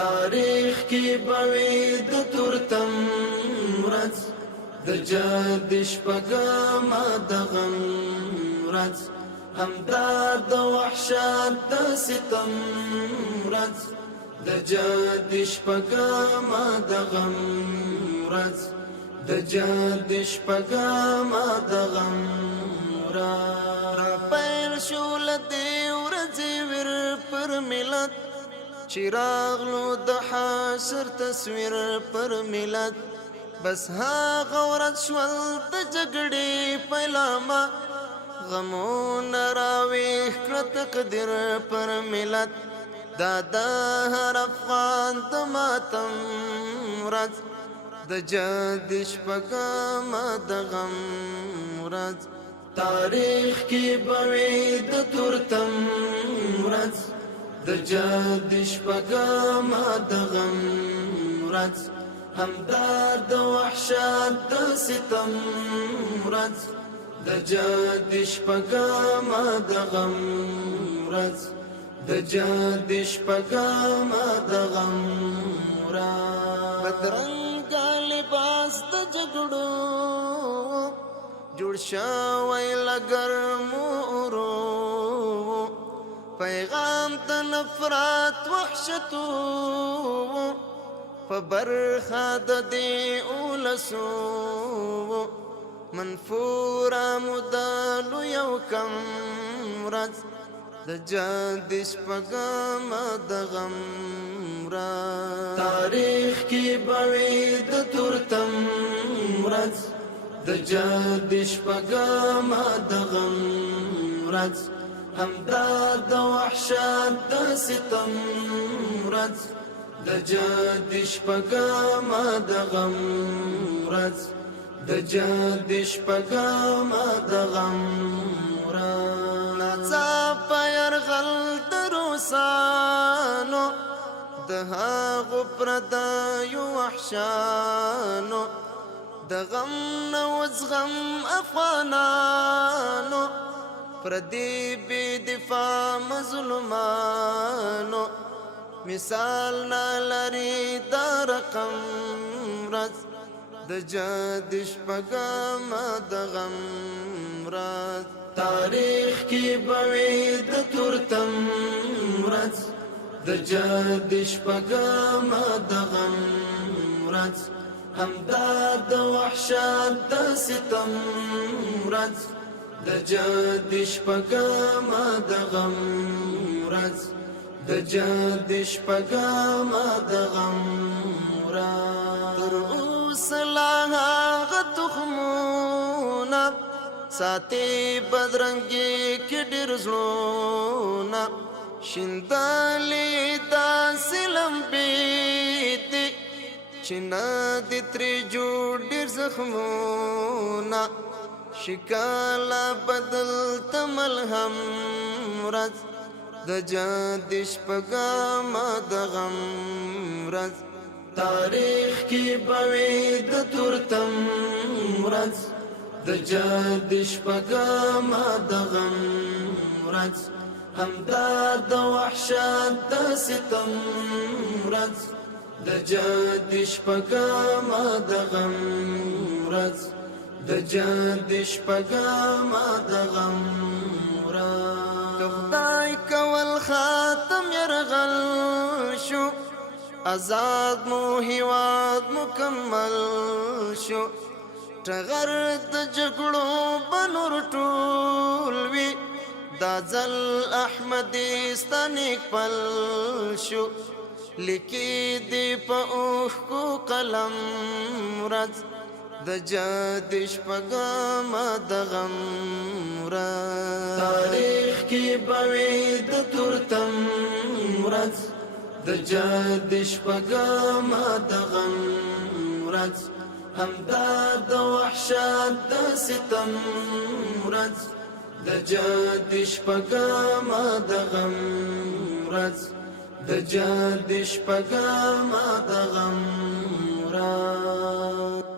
تاریخ کی بوی د تورتم ورځ د جد شپږم د غم ورځ همدا د وحشت د ستم ورځ د جد شپږم د غم ورځ د جد شپږم د غم ورځ پیل شول دی ورځې ور پر ملت چراغلو د حشر تصویر پر ملت بس هغه ورځ شول د جګړې پیلامه غمونه راویښ کړه تقدیر پر ملت دا د هر افغان د ماتم ورځ د جد شپږم د غم ورځ تاریخ کې بوي د تورتم ورځ د جد شپږم د غم ورځ همدا د وحشت د ستم ورځ د جد شپږم د غم ورځ د جد شپږم د غم ورځ بدرنګ لباس د جګړو جوړ شوی لګرمو اورو پیغام د نفرت وحشتو په برخه د دې اولسو منفوره مدالو یو کم ورځ د جد شپږم د غم ورځ تاریخ کې بوي د تورتم ورځ د جد شپږم د غم ورځ همدا د وحشت د ستم ورځ د جد شپږم د غم ورځ د جد شپږم د غم ورځ ناڅاپه یرغل د روسانو د هغو پردیو وحشانو د غم نه وزغم افغانانو پردی بی دفاع مظلومانو مثال نالری دا رقم ورځ د جد شپږم د غم ورځ تاریخ کې بوي د تورتم ورځ د جد شپږم د غم ورځ همدا د وحشت د ستم ورځ د جد شپږم د غم ورځ د جد شپږم د غم ورځ تر اوسه لا هغه تخمونه ساتي بدرنګي کې ډېر زړونه شیندلې داسې لمبې دي چې نه دي ترې جوړ ډېر زخمونه شکاله بدل ته ملهم ورځ د جد شپږم د غم ورځ تاریخ کې بوي د تورتم ورځ د جد شپږم د غم ورځ همدا د وحشت د ستم ورځ د جد شپږم د غم ورځ د جد شپږم د غم ورځ د خدای کول خاتم یرغل شو آزاد مو هیواد مکمل شو ټغر د جګړو بنور ټول وی دا ځل احمدستاني خپل شو لیکي دی په اوښکو قلم ورځ د جد شپږم د غم ورځ تاریخ کې بوي د تورتم ورځ د جد شپږم د غم ورځ همدا د وحشت د ستم ورځ د جد شپږم د غم ورځ د جد شپږم د غم ورځ